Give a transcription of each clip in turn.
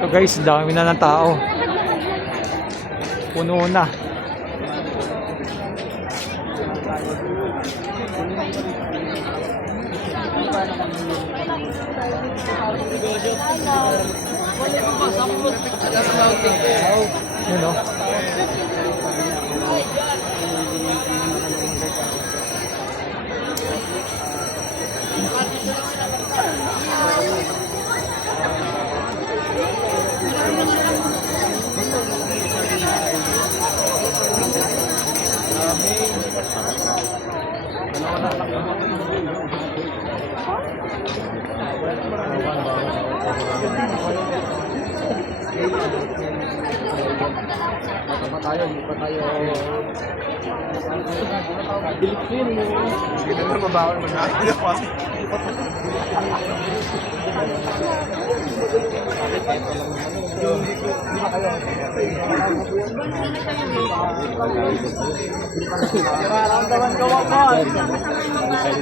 So guys, dami na ng tao. Puno na. Yun o. Hindi pa tayo. Bilipin mo. Hindi na mabawal mag-aano pa.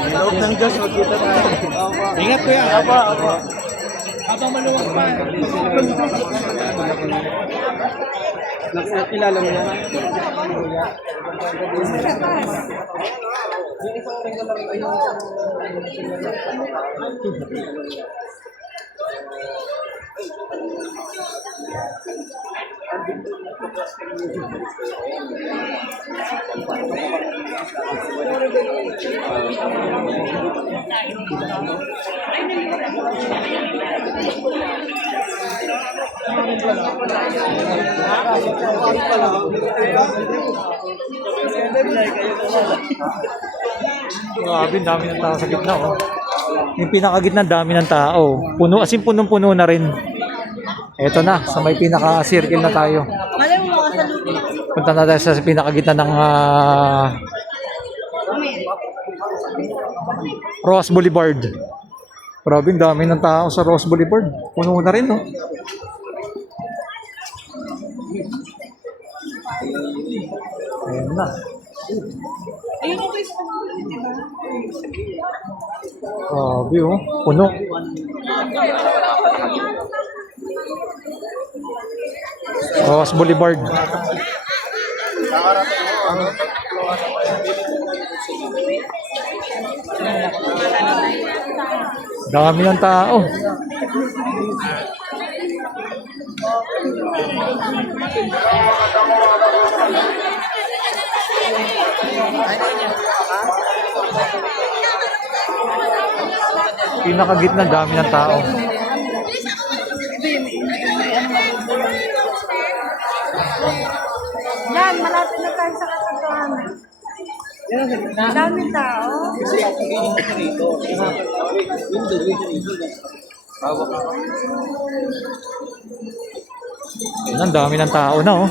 Loob ng Diyos, magkita tayo. Ingat ko yan. Apa. Habang maluwag pa. Nakilala mo yan? Grabe, dami ng tao sa gitna, oh. Yung pinakagitna, dami ng tao. Puno, as in punong-puno na rin. Eto na, sa may pinaka-circle na tayo. Punta na tayo sa pinakagitna ng Ross Boulevard. Grabe, dami ng tao sa Ross Boulevard. Puno na rin, no? Ayan na. Grabe, oh. Puno. Ross Boulevard. Dami ng tao. Pinakagitna, dami ng tao. Yan, malapit na tayo sa kasagawan. Daming tao. Ayan, ang dami ng tao na, oh.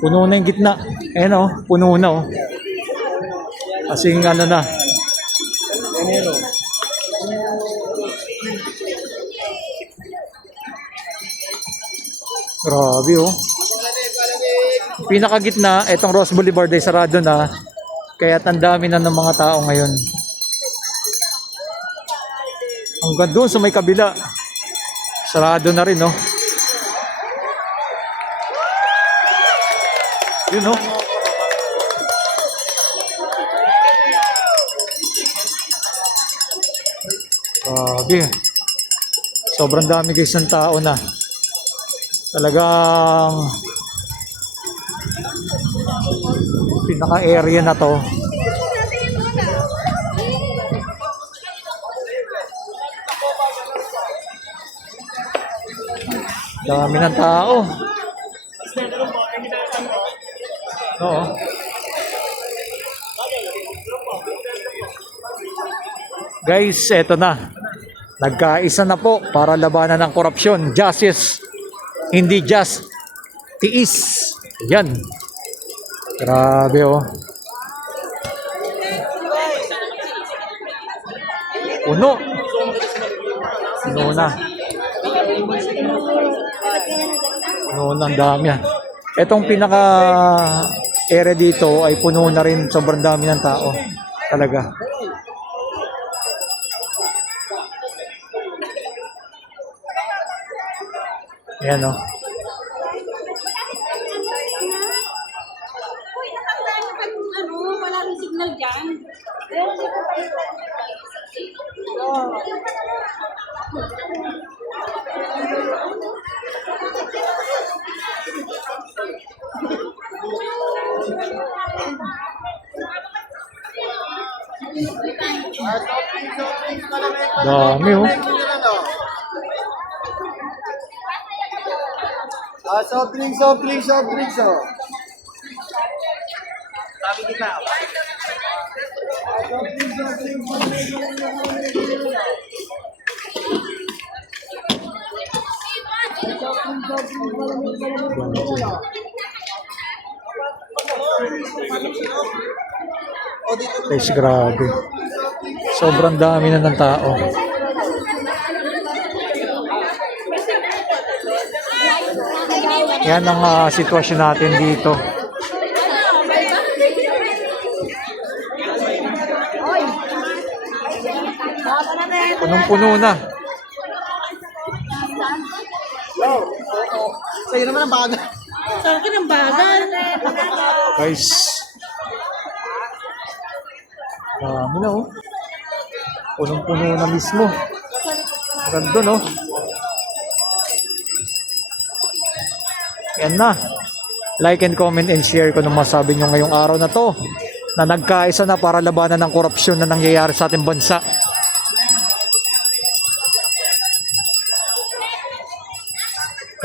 Puno na yung gitna. Ayan, oh. Puno na, oh. Kasing ano na. Grabe, oh. Pinakagitna, etong Ross Boulevard ay sarado na. Kaya ang dami na ng mga tao ngayon. Hanggang doon sa may kabila. Sarado na rin, no? Yun, no? Grabe. Sobrang dami guys ng tao na. Talagang pinaka-area na to. Dami ng tao. Oo. Guys, eto na. Nagkaisa na po para labanan ng korupsyon. Justice. Hindi just tiis. Yan. Grabe, oh. Puno. Puno na. Puno ng dami yan. Itong pinaka area dito ay puno na rin. Sobrang dami ng tao. Talaga. Ayan o. Uy, nakaktaan ka kung ano, wala rin signal dyan. Dami oh. Soft drinks, soft drinks, soft drinks, oh. Guys, grabe. Sobrang dami na ng tao. Yan ang sitwasyon natin dito. Punong-puno na. Sa'yo naman ang baga. Sa akin ang bagal. Guys. Dami na oh. Punong-puno na mismo. Ganda no. Yan na. Like and comment and share kung ano masabi nyo ngayong araw na to. Na nagkaisa na para labanan ng korupsyon na nangyayari sa ating bansa.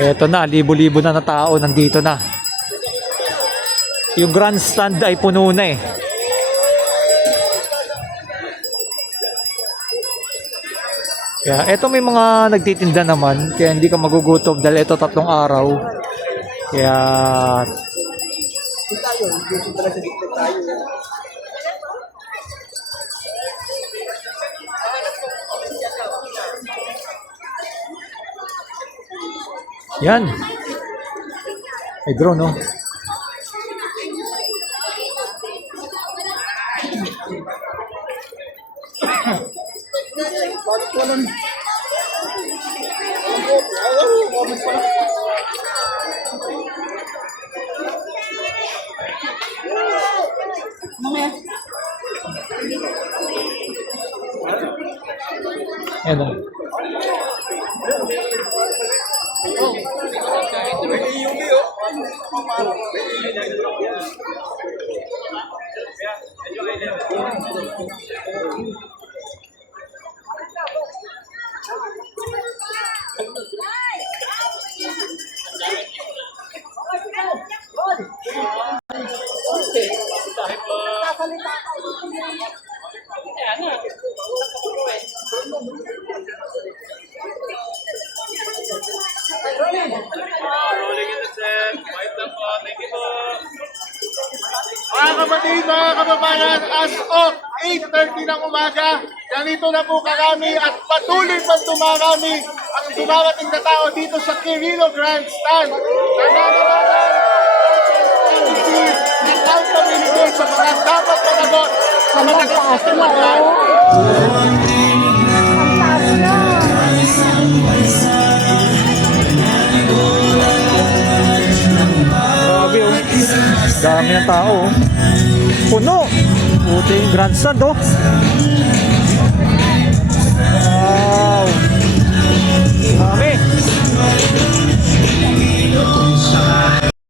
Eto na, libo-libo na tao nandito na. Yung grandstand ay puno na eh. Kaya eto may mga nagtitinda naman kaya hindi ka magugutom dahil eto 3 araw. Kaya yan. Ay drone no. Yan o. Mga kapatid, mga kababayan, as of 8:30 ng umaga, ganito na po karami at patuloy pang dumarami ang dumarating na tao dito sa Quirino Grandstand. Nananawagan accountability sa mga dapat managot sa matagal na tumagal. Grabe oh. Dami ng tao oh. Puno. Puti yung grandstand oh.